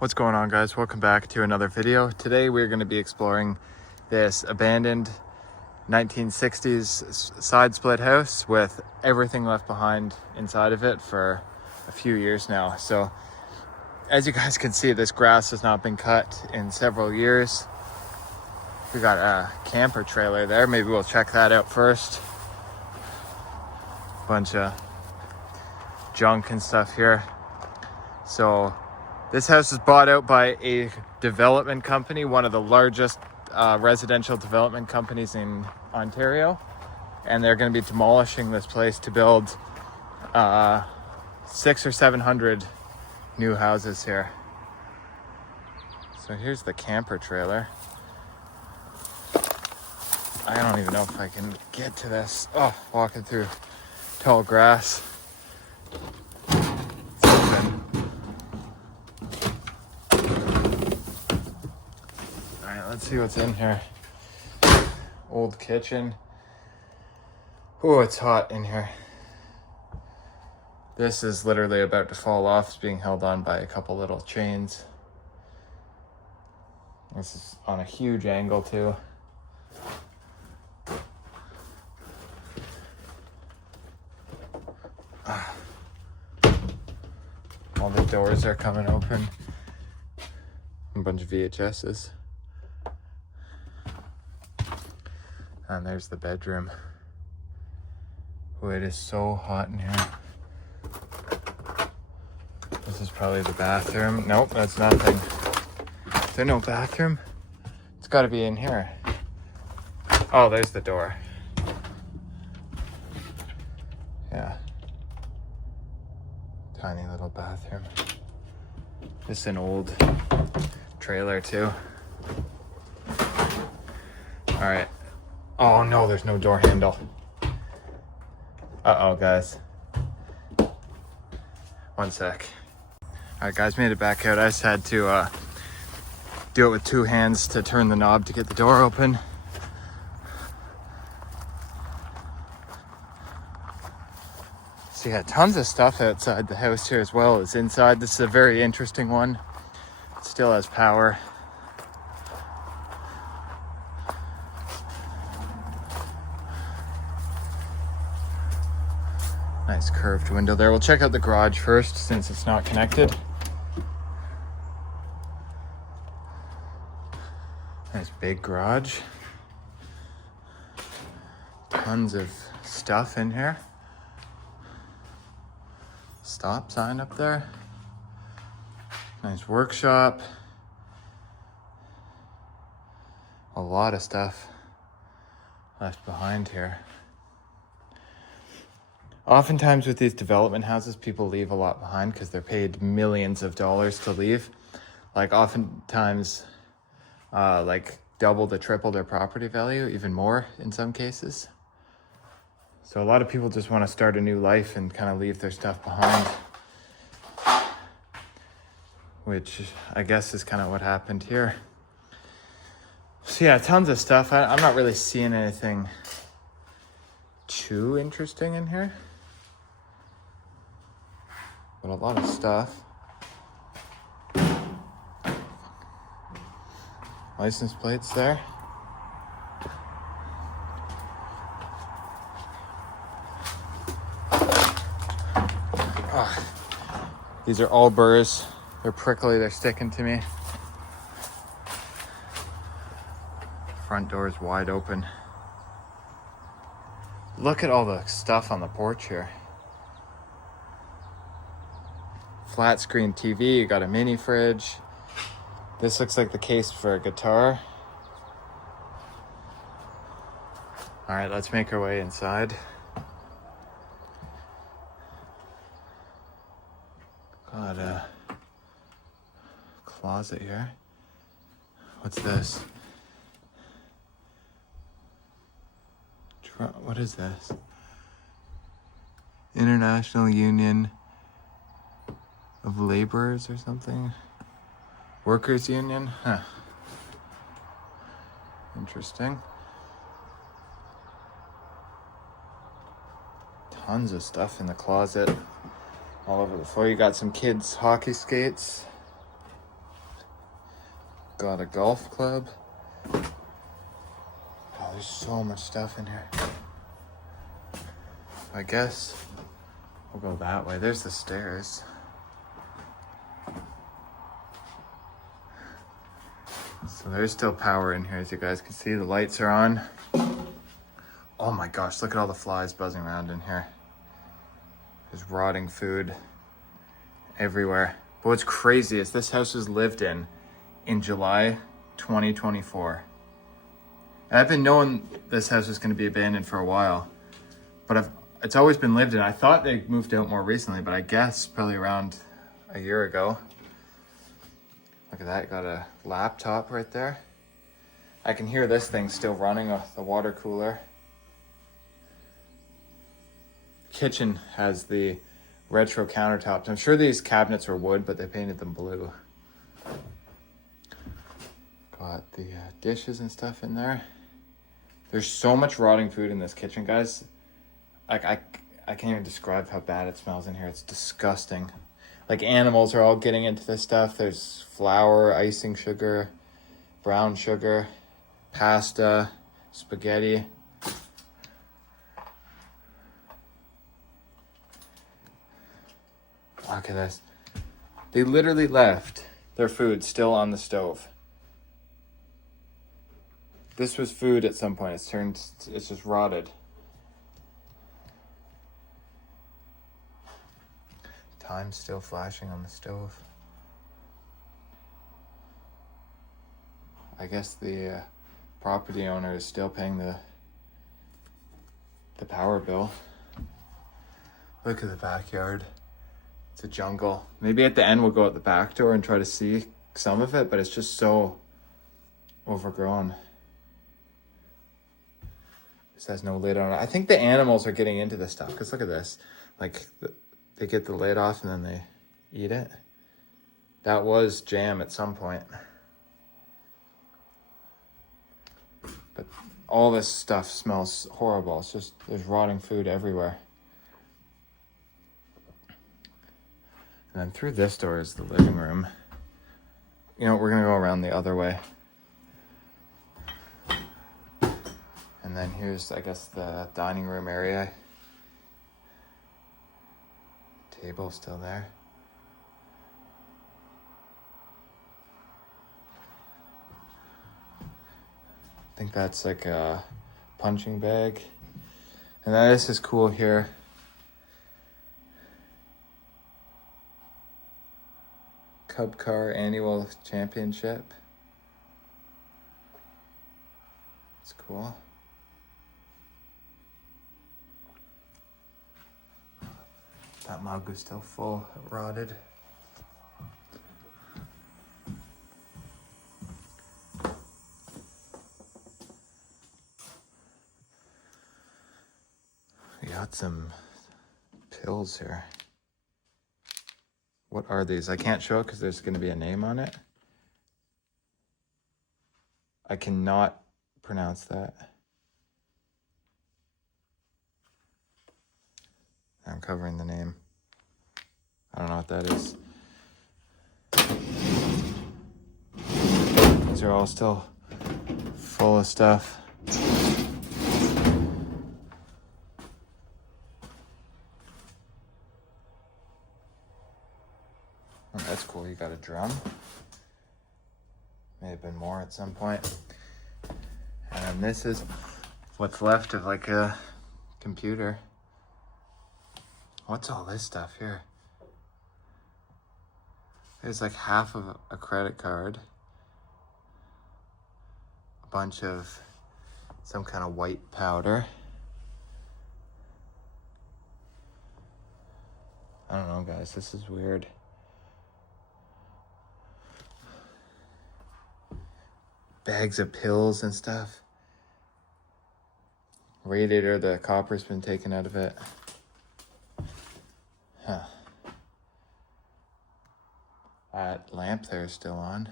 What's going on, guys? Welcome back to another video. Today we're going to be exploring this abandoned 1960s side split house with everything left behind inside of it for a few years now. So as you guys can see, this grass has not been cut in several years. We got a camper trailer there. Maybe we'll check that out first. Bunch of junk and stuff here. So this house is bought out by a development company, one of the largest residential development companies in Ontario. And they're going to be demolishing this place to build 600 or 700 new houses here. So here's the camper trailer. I don't even know if I can get to this. Oh, walking through tall grass. It's open. Alright, let's see what's in here. Old kitchen. Oh, it's hot in here. This is literally about to fall off. It's being held on by a couple little chains. This is on a huge angle too. All the doors are coming open. A bunch of VHSs. And there's the bedroom. Oh, it is so hot in here. This is probably the bathroom. Nope, that's nothing. Is there no bathroom? It's gotta be in here. Oh, there's the door. Yeah. Tiny little bathroom. This is an old trailer too. All right. Oh no, there's no door handle. Uh-oh, guys. One sec. All right, guys, made it back out. I just had to do it with two hands to turn the knob to get the door open. So yeah, tons of stuff outside the house here as well as inside. This is a very interesting one. It still has power. Nice curved window there. We'll check out the garage first since it's not connected. Nice big garage. Tons of stuff in here. Stop sign up there. Nice workshop. A lot of stuff left behind here. Oftentimes with these development houses, people leave a lot behind because they're paid millions of dollars to leave. Like oftentimes, like double to triple their property value, even more in some cases. So a lot of people just want to start a new life and kind of leave their stuff behind. Which I guess is kind of what happened here. So yeah, tons of stuff. I'm not really seeing anything too interesting in here. But a lot of stuff. License plates there. These are all burrs. They're prickly, they're sticking to me. Front door is wide open. Look at all the stuff on the porch here. Flat screen TV, you got a mini fridge. This looks like the case for a guitar. All right, let's make our way inside. Got a closet here. What's this? What is this? International Union of Laborers or something? Workers Union? Huh. Interesting. Tons of stuff in the closet. All over the floor. You got some kids' hockey skates. got a golf club. Oh, there's so much stuff in here. I guess we'll go that way. There's the stairs. So there's still power in here, as you guys can see. The lights are on. Oh my gosh, look at all the flies buzzing around in here. There's rotting food everywhere. But what's crazy is this house was lived in July 2024. And I've been knowing this house was going to be abandoned for a while, but it's always been lived in. I thought they moved out more recently, but I guess probably around a year ago. Look at that, got a laptop right there. I can hear this thing still running, the water cooler. Kitchen has the retro countertops. I'm sure these cabinets were wood, but they painted them blue. Got the dishes and stuff in there. There's so much rotting food in this kitchen, guys. Like I can't even describe how bad it smells in here. It's disgusting. Like animals are all getting into this stuff. There's flour, icing sugar, brown sugar, pasta, spaghetti. Look at this. They literally left their food still on the stove. This was food at some point. It's just rotted. Time's still flashing on the stove. I guess the property owner is still paying the power bill. Look at the backyard. It's a jungle. Maybe at the end we'll go out the back door and try to see some of it, but it's just so overgrown. This has no lid on it. I think the animals are getting into this stuff, because look at this. Like, they get the lid off and then they eat it. That was jam at some point. But all this stuff smells horrible. It's just, there's rotting food everywhere. And then through this door is the living room. You know, we're gonna go around the other way. And then here's, I guess, the dining room area. Table still there. I think that's like a punching bag. And then this is cool here. Cup Car Annual Championship. It's cool. That mug was still full, rotted. We got some pills here. What are these? I can't show it because there's going to be a name on it. I cannot pronounce that. I'm covering the name. I don't know what that is. These are all still full of stuff. Oh, that's cool. You got a drum. May have been more at some point. And this is what's left of like a computer. What's all this stuff here? There's like half of a credit card. A bunch of some kind of white powder. I don't know, guys. This is weird. Bags of pills and stuff. Radiator, the copper's been taken out of it. Huh. That lamp there is still on.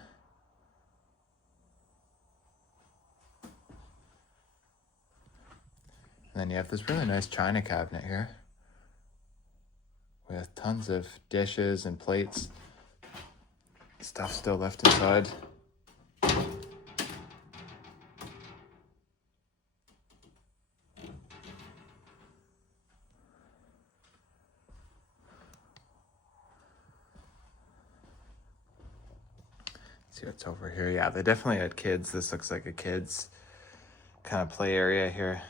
And then you have this really nice china cabinet here with tons of dishes and plates. Stuff still left inside. See what's over here. Yeah, they definitely had kids. This looks like a kid's kind of play area here.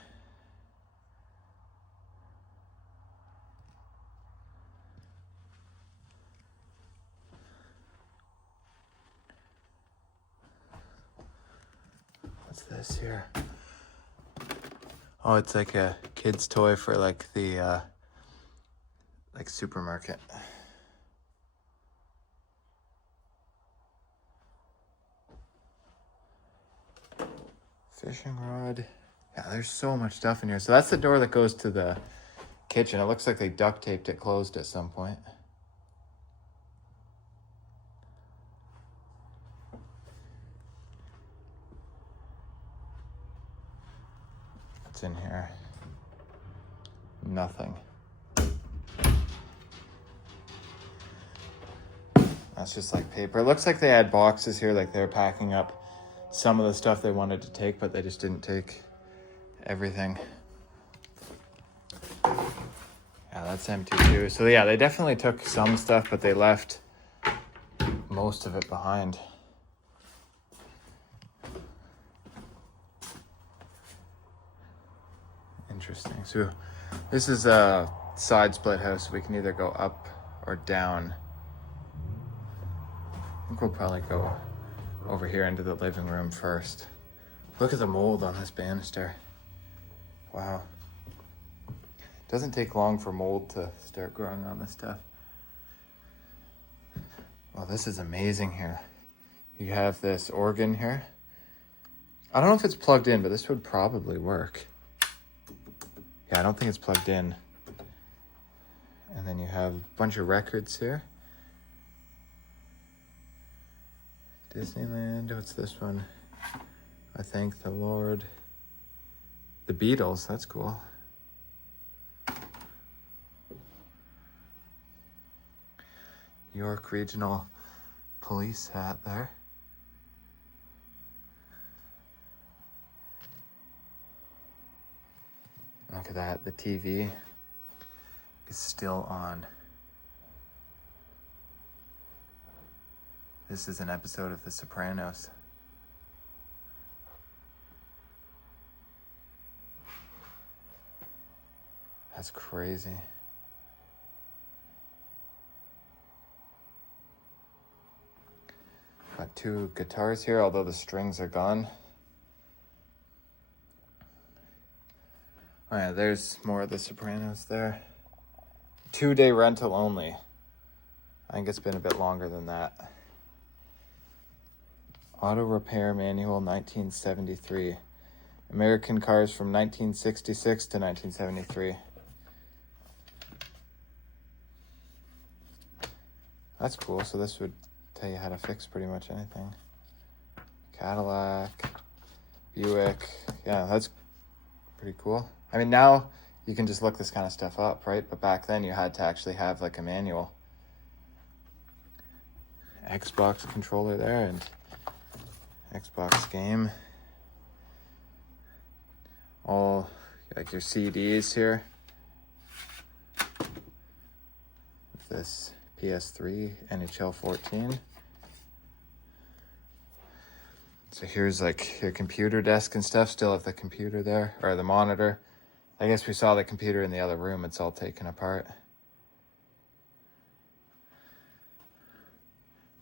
What's this here? Oh, it's like a kid's toy for like the like supermarket. Fishing rod. Yeah, there's so much stuff in here. So that's the door that goes to the kitchen. It looks like they duct taped it closed at some point. What's in here? Nothing. That's just like paper. It looks like they had boxes here, like they're packing up some of the stuff they wanted to take, but they just didn't take everything. Yeah, that's empty too. So yeah, they definitely took some stuff, but they left most of it behind. Interesting. So this is a side split house. We can either go up or down. I think we'll probably go over here into the living room first. Look at the mold on this banister. Wow. Doesn't take long for mold to start growing on this stuff. Well, this is amazing here. You have this organ here. I don't know if it's plugged in, but this would probably work. Yeah, I don't think it's plugged in. And then you have a bunch of records here. Disneyland, what's this one? I Thank the Lord. The Beatles, that's cool. York Regional Police hat there. Look at that, the TV is still on. This is an episode of The Sopranos. That's crazy. Got two guitars here, although the strings are gone. Oh yeah, there's more of The Sopranos there. 2-day rental only. I think it's been a bit longer than that. Auto repair manual, 1973. American cars from 1966 to 1973. That's cool. So this would tell you how to fix pretty much anything. Cadillac, Buick. Yeah, that's pretty cool. I mean, now you can just look this kind of stuff up, right? But back then you had to actually have like a manual. Xbox controller there and Xbox game. All like your CDs here. This PS3, NHL 14. So here's like your computer desk and stuff. Still have the computer there, or the monitor. I guess we saw the computer in the other room. It's all taken apart.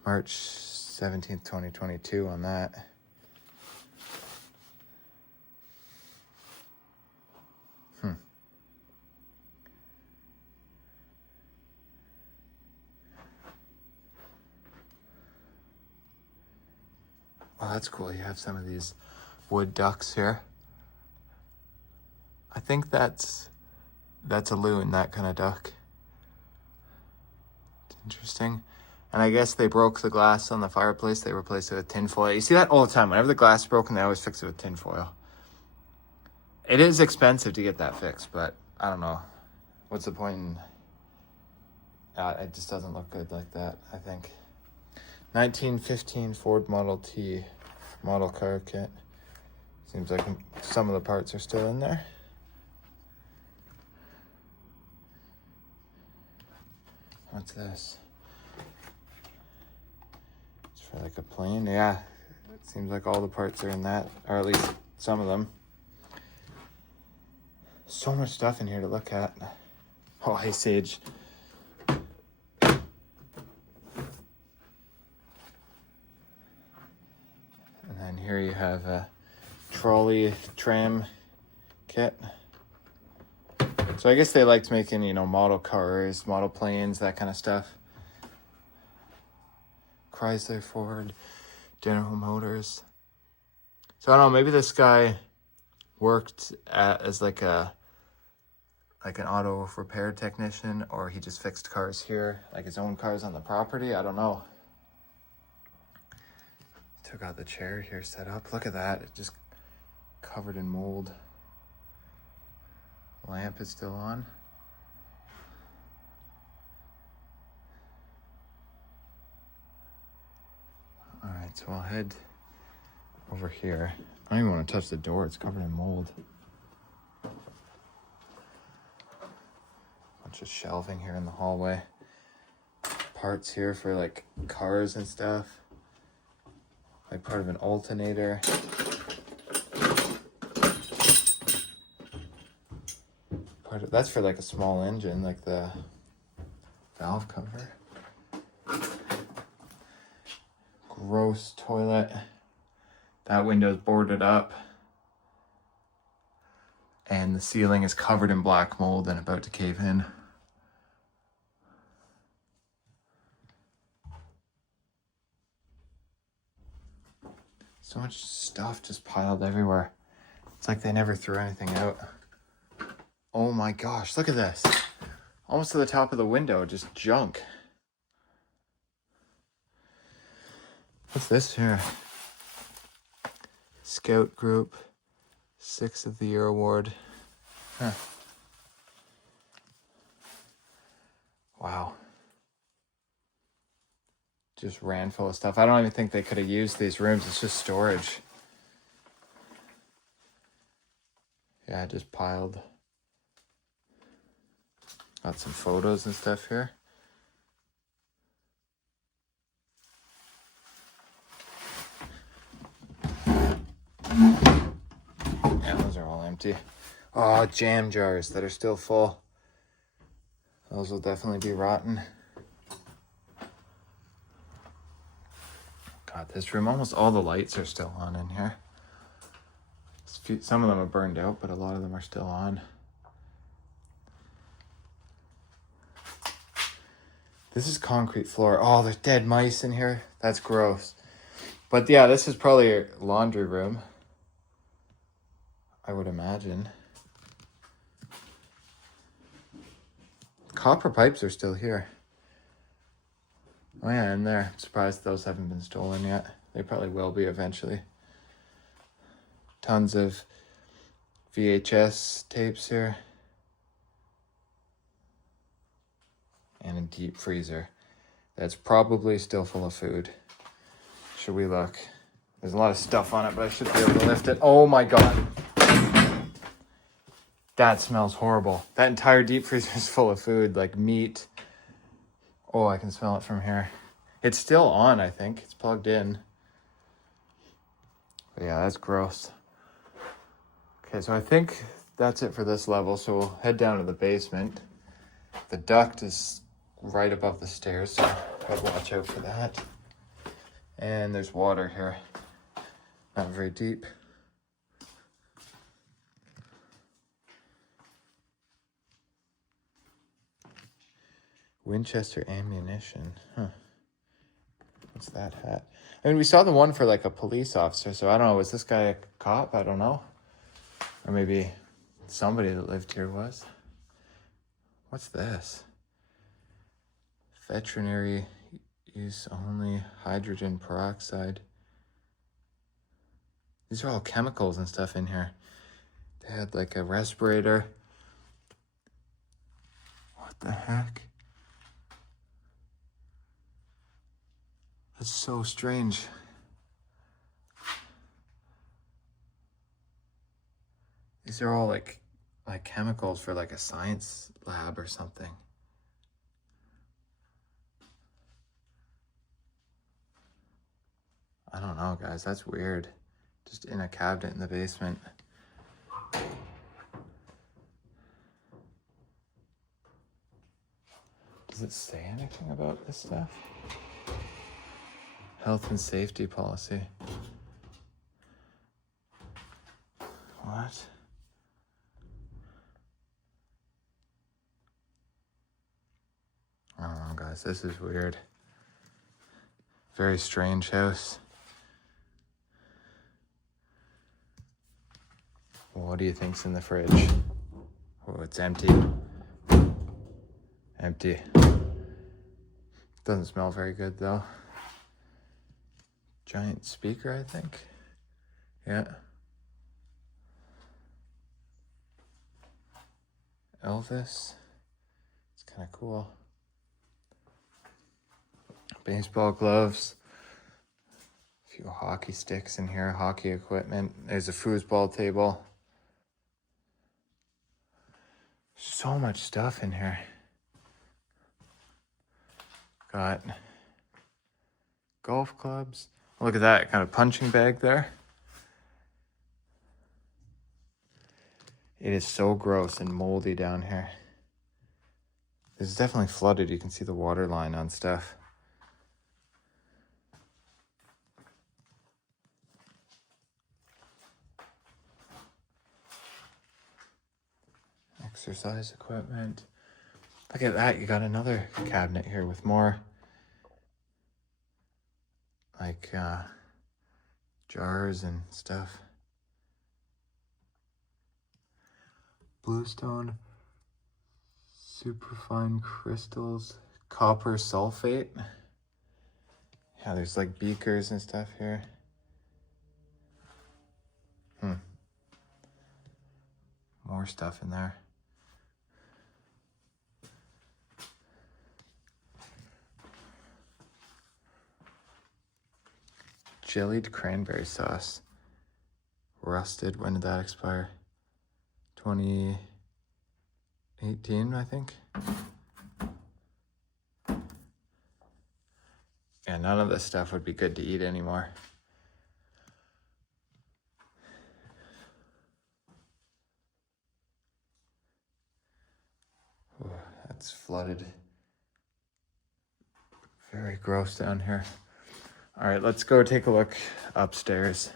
March 17th, 2022 on that. Oh, that's cool. You have some of these wood ducks here. I think that's a loon, that kind of duck. It's interesting. And I guess they broke the glass on the fireplace. They replaced it with tinfoil. You see that all the time. Whenever the glass is broken, they always fix it with tinfoil. It is expensive to get that fixed, but I don't know. What's the point in... it just doesn't look good like that, I think. 1915 Ford Model T model car kit. Seems like some of the parts are still in there. What's this? It's For like a plane, yeah. It seems like all the parts are in that, or at least some of them. So much stuff in here to look at. Oh, Ice Age. And then here you have a trolley tram kit. So I guess they liked making, you know, model cars, model planes, that kind of stuff. Chrysler, Ford, General Motors. So I don't know, maybe this guy worked as like an auto repair technician, or he just fixed cars here, like his own cars on the property. I don't know. Took out the chair here set up. Look at that. It's just covered in mold. Lamp is still on. All right, so I'll head over here. I don't even want to touch the door. It's covered in mold. Bunch of shelving here in the hallway. Parts here for like cars and stuff. Like part of an alternator. That's for like a small engine, like the valve cover. Gross toilet. That window's boarded up. And the ceiling is covered in black mold and about to cave in. So much stuff just piled everywhere. It's like they never threw anything out. Oh my gosh, look at this. Almost to the top of the window, just junk. What's this here? Scout Group, 6th of the Year Award. Huh. Wow. Just ran full of stuff. I don't even think they could have used these rooms. It's just storage. Yeah, just piled. Got some photos and stuff here. Yeah, those are all empty. Oh, jam jars that are still full. Those will definitely be rotten. God, this room, almost all the lights are still on in here. Some of them are burned out, but a lot of them are still on. This is concrete floor. Oh, there's dead mice in here. That's gross. But yeah, this is probably a laundry room, I would imagine. Copper pipes are still here. Oh yeah, in there. I'm surprised those haven't been stolen yet. They probably will be eventually. Tons of VHS tapes here. And a deep freezer that's probably still full of food. Should we look? There's a lot of stuff on it, but I should be able to lift it. Oh my God. That smells horrible. That entire deep freezer is full of food, like meat. Oh, I can smell it from here. It's still on, I think. It's plugged in. But yeah, that's gross. Okay, so I think that's it for this level. So we'll head down to the basement. The duct is right above the stairs, so I'd watch out for that. And there's water here. Not very deep. Winchester ammunition. Huh. What's that hat? I mean, we saw the one for like a police officer, so I don't know. Was this guy a cop? I don't know. Or maybe somebody that lived here was. What's this? Veterinary use only, hydrogen peroxide. These are all chemicals and stuff in here. They had like a respirator. What the heck? That's so strange. These are all like chemicals for like a science lab or something. don't know, guys. That's weird. Just in a cabinet in the basement. Does it say anything about this stuff? Health and safety policy. What? I don't know, guys. This is weird. Very strange house. Well, what do you think's in the fridge? Oh, it's empty. Empty. Doesn't smell very good though. Giant speaker, I think. Yeah. Elvis. It's kind of cool. Baseball gloves. A few hockey sticks in here, hockey equipment. There's a foosball table. So much stuff in here. Got golf clubs. Look at that kind of punching bag there. It is so gross and moldy down here. This is definitely flooded. You can see the water line on stuff. Exercise equipment. Look at that. You got another cabinet here with more like jars and stuff. Bluestone, superfine crystals, copper sulfate. Yeah, there's like beakers and stuff here. More stuff in there. Jellied cranberry sauce. Rusted. When did that expire? 2018, I think. Yeah, none of this stuff would be good to eat anymore. Oh, that's flooded. Very gross down here. All right, let's go take a look upstairs.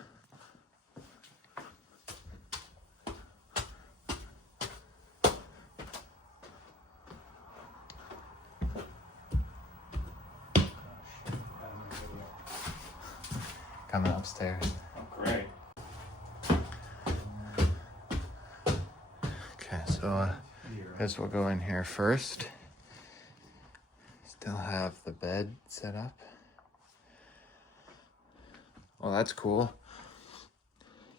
Coming upstairs. Oh, great. Okay, so I guess we'll go in here first. Still have the bed set up. Well, that's cool.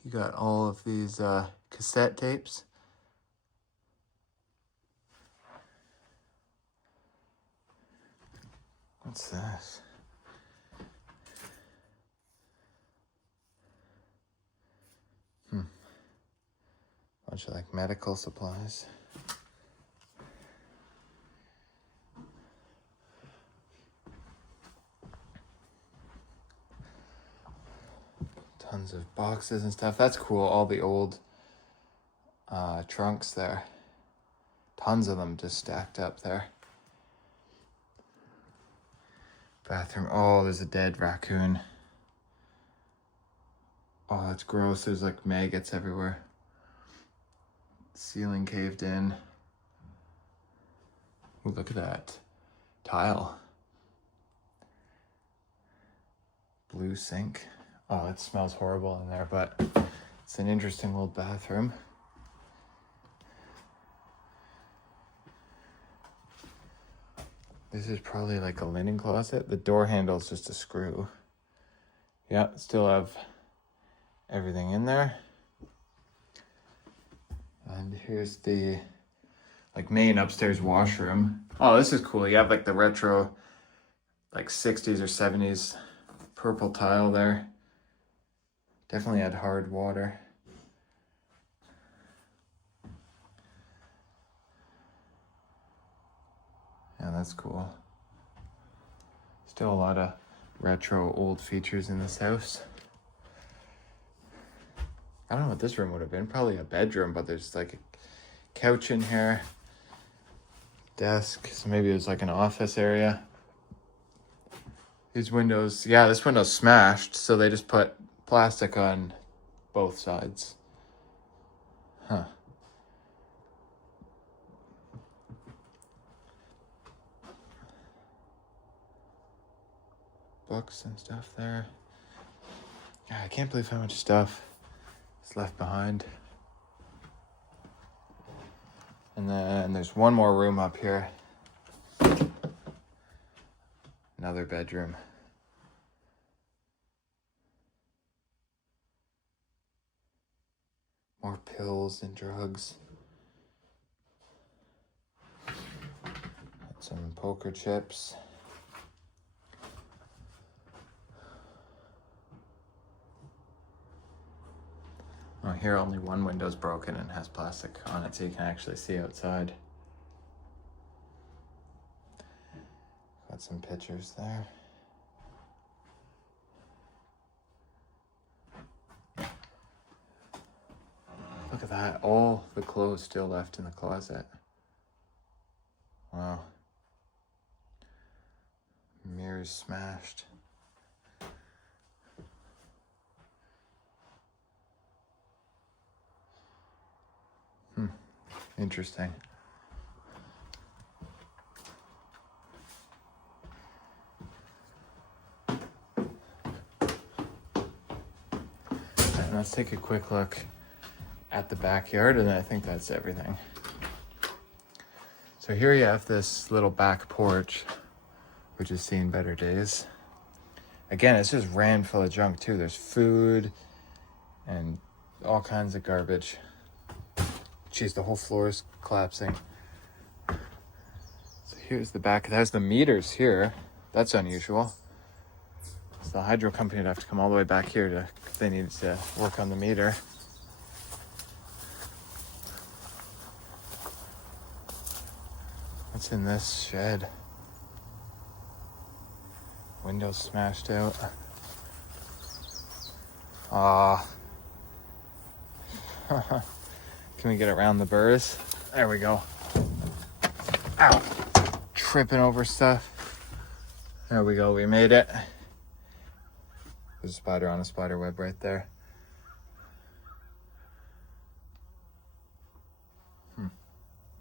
You got all of these cassette tapes. What's this? Bunch of like medical supplies. Tons of boxes and stuff. That's cool. All the old trunks there. Tons of them just stacked up there. Bathroom. Oh, there's a dead raccoon. Oh, that's gross. There's like maggots everywhere. Ceiling caved in. Ooh, look at that. Tile. Blue sink. Oh, it smells horrible in there, but it's an interesting little bathroom. This is probably like a linen closet. The door handle is just a screw. Yeah, still have everything in there. And here's the like main upstairs washroom. Oh, this is cool. You have like the retro like 60s or 70s purple tile there. Definitely had hard water. Yeah, that's cool. Still a lot of retro old features in this house. I don't know what this room would have been. Probably a bedroom, but there's like a couch in here. Desk. So maybe it was like an office area. These windows, yeah, this window's smashed, so they just put plastic on both sides. Huh. Books and stuff there. Yeah, I can't believe how much stuff is left behind. And then there's one more room up here. Another bedroom. More pills and drugs. Some poker chips. Oh, here only one window's broken and has plastic on it so you can actually see outside. Got some pictures there. Look at that, all the clothes still left in the closet. Wow. Mirrors smashed. Interesting. And let's take a quick look at the backyard, and I think that's everything. So here you have this little back porch, which has seen better days. Again, it's just ran full of junk too. There's food and all kinds of garbage. Jeez, the whole floor is collapsing. So here's the back. It has the meters here. That's unusual. So the hydro company would have to come all the way back here if they needed to work on the meter. What's in this shed? Windows smashed out. Can we get around the burrs? There we go. Ow. Tripping over stuff. There we go. We made it. There's a spider on a spider web right there.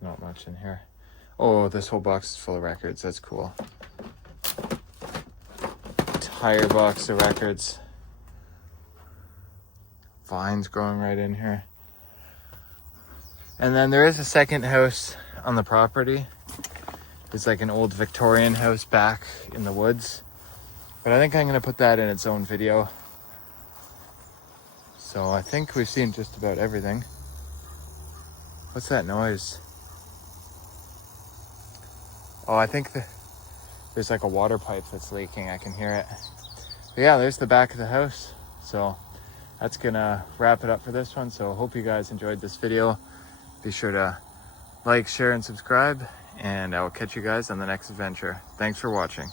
Not much in here. Oh, this whole box is full of records. That's cool. Entire box of records. Vines growing right in here. And then there is a second house on the property. It's like an old Victorian house back in the woods. But I think I'm gonna put that in its own video. So I think we've seen just about everything. What's that noise? Oh, I think there's like a water pipe that's leaking. I can hear it. But yeah, there's the back of the house. So that's gonna wrap it up for this one. So hope you guys enjoyed this video. Be sure to like, share, and subscribe, and I will catch you guys on the next adventure. Thanks for watching.